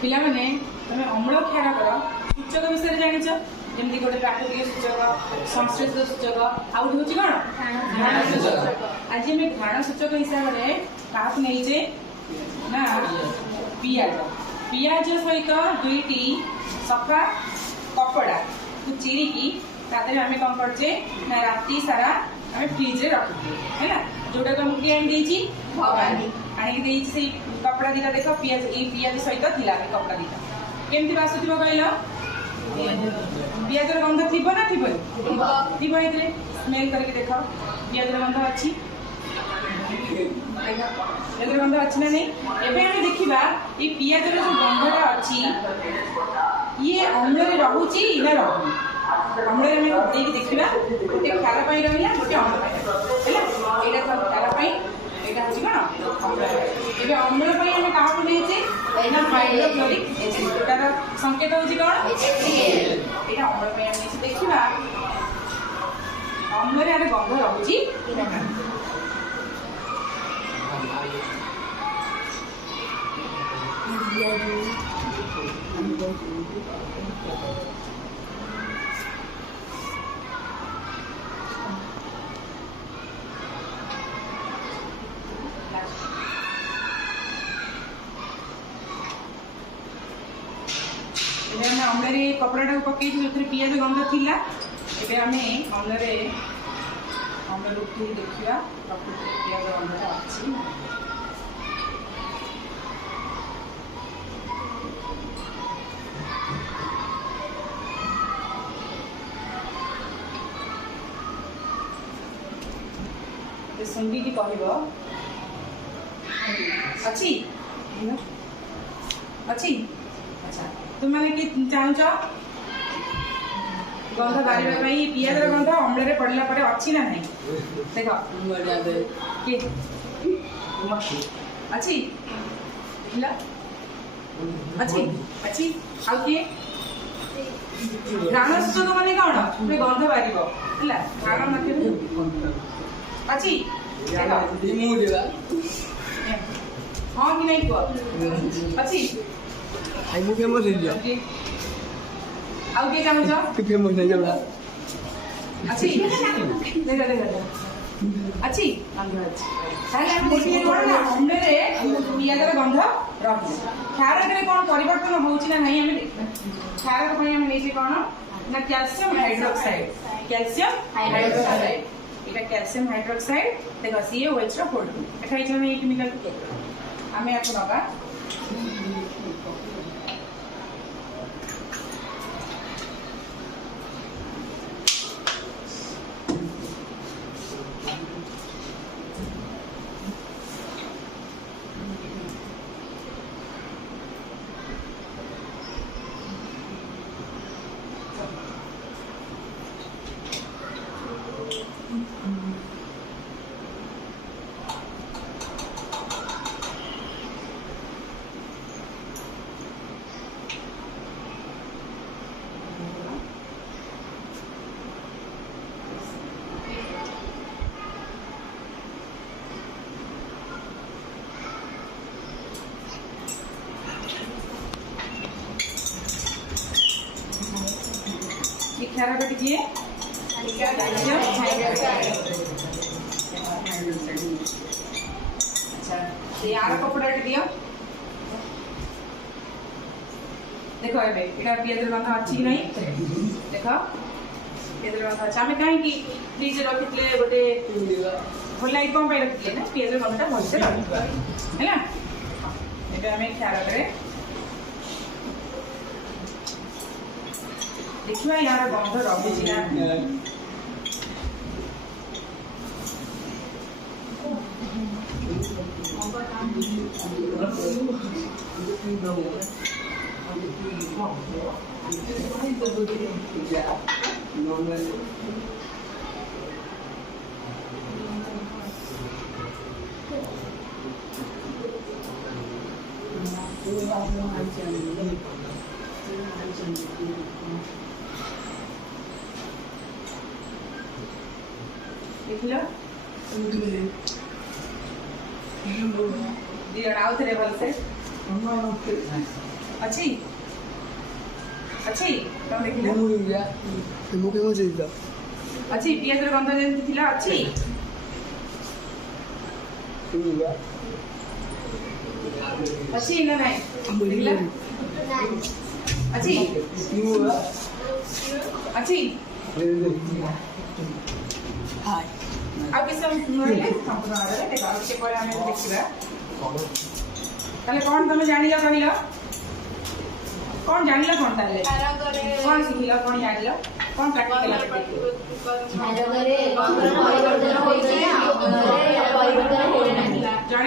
पिला माने तुम अम्ल क्षार कर सूचक विषय जानिछ जेमती गोटे प्राकृतिक सूचक संश्लेष सूचक आउट होची कोन घाण सूचक आज हम घाण सूचक हिसाब रे काप नै जे ना पियाज पियाज सहित दुईटी सफा कपड़ा को चिरिकी तादे आम कौन करचे ना राति सारा आम फ्रिज रे रखुचे है जोटा को मुझे आनी देची भवानी आनी देची से कपड़ा दिटा देख पियाज ए पियाज सहित थिला कपड़ा दिटा केमती बासुथिबो कहलो पियाज रो गंध थिबो ना थिबो थिबो इतरे स्मेल करके देखो पियाज रो गंध अछि पियाज रो गंध अछि ना नहीं एबे हम देखिबा ई पियाज रो जो गंधटा अछि ये अम्ल रे रहूची ना रहू अम्ल रे हम देख देखिबा गोटे खारा पई रहिला गोटे अम्ल पई हैला एटा खारा पई एटा हछि कोन एबे अम्ल पई हम काहा को लेचे एना हाइड्रोक्लोरिक एसिड एटार संकेत होछि कोन एटा अम्ल पई हम लेचे देखिबा अम्ल रे आरे गंध रहूची अम्ल कपड़ा पकई पियाज गंध थिला एबे आमे अम्ल अम्ल रुटी देखिबा प्रकृति पियाज गंध अछि सुंगी की कहबो अछि अछि अच्छा तुम माने कि चाहूच गंध बारिबा पई पियाज रो गंध अम्ल रे पड़ला परे अछि ना नहीं देखो के अछि ला अछि अछि आ के घाण सूचक माने कोन पे गंध बारिबो हला घाण नथे अछि मु देबा हां कि नहीं को अछि आई मु फेमस हो गया आउ के चाहूछ कि फेमस हो गया अछि देखा देखा अछि गंध अछि ताले हम देखिले कोन ना अम्ल रे पियाज रो गंध रही खार रे कोन परिवर्तन होउछि ना नहीं हम खार रो पई हम लेछि कोन ना कैल्शियम हाइड्रोक्साइड এটা ক্যালসিয়াম হাইড্রোক্সাইড দেখো CaOH ର ফোল্ড এটা হইছে আমি এই কেমিক্যাল কে আমি এখন নবা खारा कट किए अच्छा यार कपड़ा दियो देखो एबे एटा पियाज रो गंध अछि नहीं देखो पियाज रो गंध अछि हमें काहे कि फ्रिज रखितले गोटे भलाई कम पे रखितले ना पियाज रो गंधटा भल से रखिबा हैला एबे हमें खारा करे देखिए यार गंध रही ना देखिल दिया आउ थे भल से अच्छी अच्छी तुम देखिले ମୁଁ ହେଇଯା ମୁଁ କେମିତି ହେଇଯା अच्छी पियाज ର ଗନ୍ଧ ଯେମିତି ଥିଲା ଅଛି ହେଇଯା अच्छी ना नहीं ମୁଁ देखिला ହେଇଯା अच्छी ମୁଁ अच्छी ହାଇ ଆଉ କିଛି ନହେଲେ ସମ୍ପୂର୍ଣ୍ଣ ଭାବରେ ଦେଖ ଆଉ ଟିକେ ପରେ ଆମେ ଦେଖିବା ତାହେଲେ କ'ଣ ତମେ ଜାଣିଲ କହିଲ କ'ଣ ଜାଣିଲ କ'ଣ ତାହେଲେ କ'ଣ ଶିଖିଲ କ'ଣ ଜାଣିଲ କ'ଣ ପ୍ରାକ୍ଟିକାଲ ପରିବର୍ତ୍ତନ ହୋଇଛି ପରିବର୍ତ୍ତନ ହୋଇନାହିଁ।